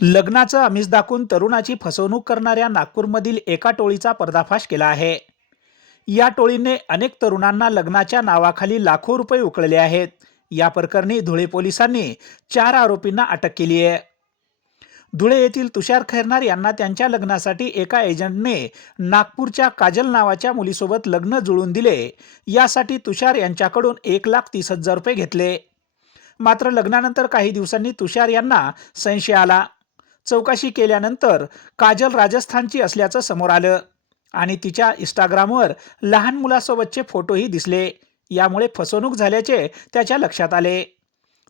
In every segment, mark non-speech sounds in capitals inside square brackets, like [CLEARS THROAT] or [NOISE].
लग्नाचं आमिष दाखवून तरुणाची फसवणूक करणाऱ्या नागपूरमधील एका टोळीचा पर्दाफाश केला आहे. या टोळीने अनेक तरुणांना लग्नाच्या नावाखाली लाखो रुपये उकळले आहेत. या प्रकरणी धुळे पोलिसांनी चार आरोपींना अटक केली आहे. धुळे येथील तुषार खैरनार यांना त्यांच्या लग्नासाठी एका एजंटने नागपूरच्या काजल नावाच्या मुलीसोबत लग्न जुळून दिले. यासाठी तुषार यांच्याकडून एक लाख तीस हजार रुपये घेतले. मात्र लग्नानंतर काही दिवसांनी तुषार यांना संशय आला. चौकशी केल्यानंतर काजल राजस्थानची असल्याचं समोर आलं. आणि तिच्या इंस्टाग्रामवर लहान मुलासोबतचे फोटोही दिसले. यामुळे फसवणूक झाल्याचे त्याच्या लक्षात आले.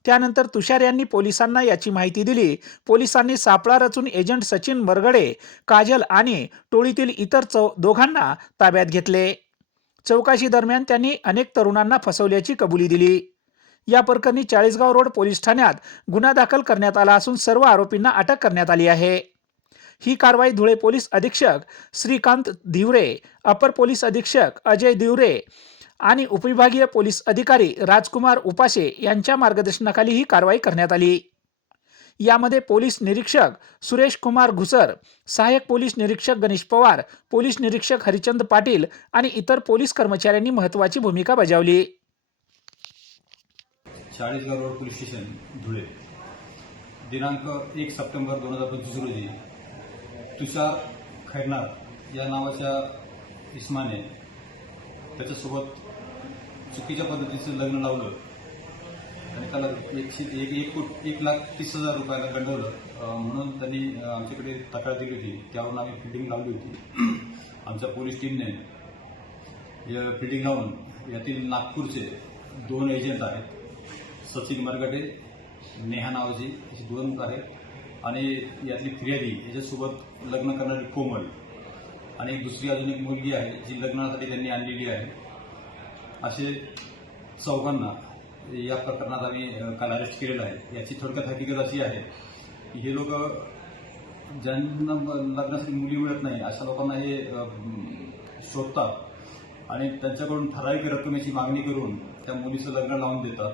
त्यानंतर तुषार यांनी पोलिसांना याची माहिती दिली. पोलिसांनी सापळा रचून एजंट सचिन मरगडे काजल आणि टोळीतील इतर चौ दोघांना ताब्यात घेतले. चौकशी दरम्यान त्यांनी अनेक तरुणांना फसवल्याची कबुली दिली. या प्रकरणी चाळीसगाव रोड पोलीस ठाण्यात गुन्हा दाखल करण्यात आला असून सर्व आरोपींना अटक करण्यात आली आहे. ही कारवाई धुळे पोलीस अधीक्षक श्रीकांत धिवरे अपर पोलीस अधीक्षक अजय धिवरे आणि उपविभागीय पोलीस अधिकारी राजकुमार उपाशे यांच्या मार्गदर्शनाखाली ही कारवाई करण्यात आली. यामध्ये पोलीस निरीक्षक सुरेश कुमार घुसर सहाय्यक पोलीस निरीक्षक गणेश पवार पोलीस निरीक्षक हरिचंद पाटील आणि इतर पोलीस कर्मचाऱ्यांनी महत्त्वाची भूमिका बजावली. Chalisgaon road police station Dhule. दिनांक एक सप्टेंबर दोन हजार पंचवीस रोजी तुषार खैरनार या नावाच्या इस्माने त्याच्यासोबत चुकीच्या पद्धतीचं लग्न लावलं आणि त्याला एकशे एक एक कोट एक लाख तीस हजार रुपयाला गंडवलं. म्हणून त्यांनी आमच्याकडे तक्रार दिली होती. त्यावरून आम्ही फिल्डिंग लावली होती. [CLEARS THROAT] आमच्या पोलीस टीमने फिल्डिंग लावून यातील नागपूरचे दोन एजंट आहेत सचिन मरगटे नेहा नावजी अशी दोन आहेत. आणि यातली फिर्यादी याच्यासोबत लग्न करणारी कोमल. आणि एक दुसरी अजून एक मुलगी आहे जी लग्नासाठी त्यांनी आणलेली आहे. असे चौघांना या प्रकरणात आम्ही काल अरेस्ट केलेलं आहे. याची थोडक्यात हकीकत अशी आहे की हे लोक ज्यांना लग्नासाठी मुली मिळत नाही अशा लोकांना हे शोधतात. आणि त्यांच्याकडून ठराविक रकमेची मागणी करून त्या मुलीचं लग्न लावून देतात.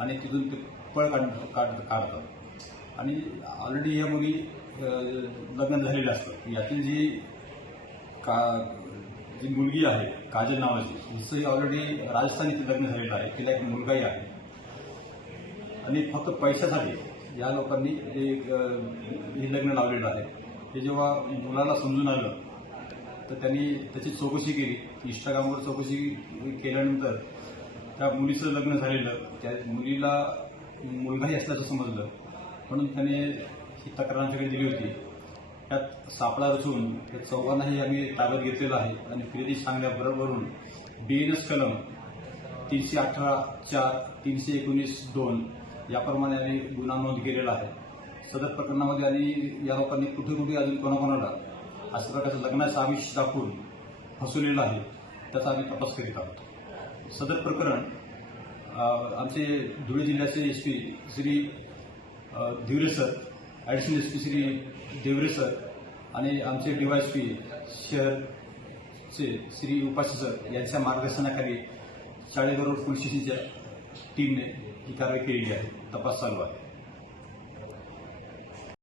आणि तिथून ते पळ काढ काढ- काढतात आणि ऑलरेडी या मुली लग्न झालेलं असतात यातील जी का जी मुलगी आहे काजल नावाची हिचंही ऑलरेडी राजस्थान इथे लग्न झालेलं आहे. तिला एक मुलगाही आहे. आणि फक्त पैशासाठी या लोकांनी हे हे लग्न लावलेलं आहे हे जेव्हा मुलाला समजून आलं तर त्यांनी त्याची चौकशी केली. इंस्टाग्रामवर चौकशी केल्यानंतर त्या मुलीचं लग्न झालेलं त्या मुलीला मुलगाही असल्याचं समजलं म्हणून त्याने ही तक्रार आमच्याकडे दिली होती. त्यात सापळा रचून त्या चौघांनाही आम्ही ताब्यात घेतलेला आहे. आणि फिर्यादी सांगण्याबरोबरून एस कलम तीनशे अठरा चार तीनशे एकोणीस दोन याप्रमाणे आम्ही गुन्हा नोंद केलेला आहे. सदर प्रकरणामध्ये आणि या लोकांनी कुठे कुठे अजून कोणाकोणाला अशा प्रकारचं लग्नाचं आमिष दाखवून फसवलेलं आहे त्याचा आम्ही तपास करीत आहोत. सदर प्रकरण आमचे धुळे जिल्ह्याचे S P Shri Dhivare sir additional S P Shri Deore sir आणि आमचे डीवायएसपी शहरचे श्री उपाशी सर यांच्या मार्गदर्शनाखाली शाळेबरोबर रोड पोलीस स्टेशनच्या टीमने ही कारवाई केलेली आहे. तपास चालू आहे.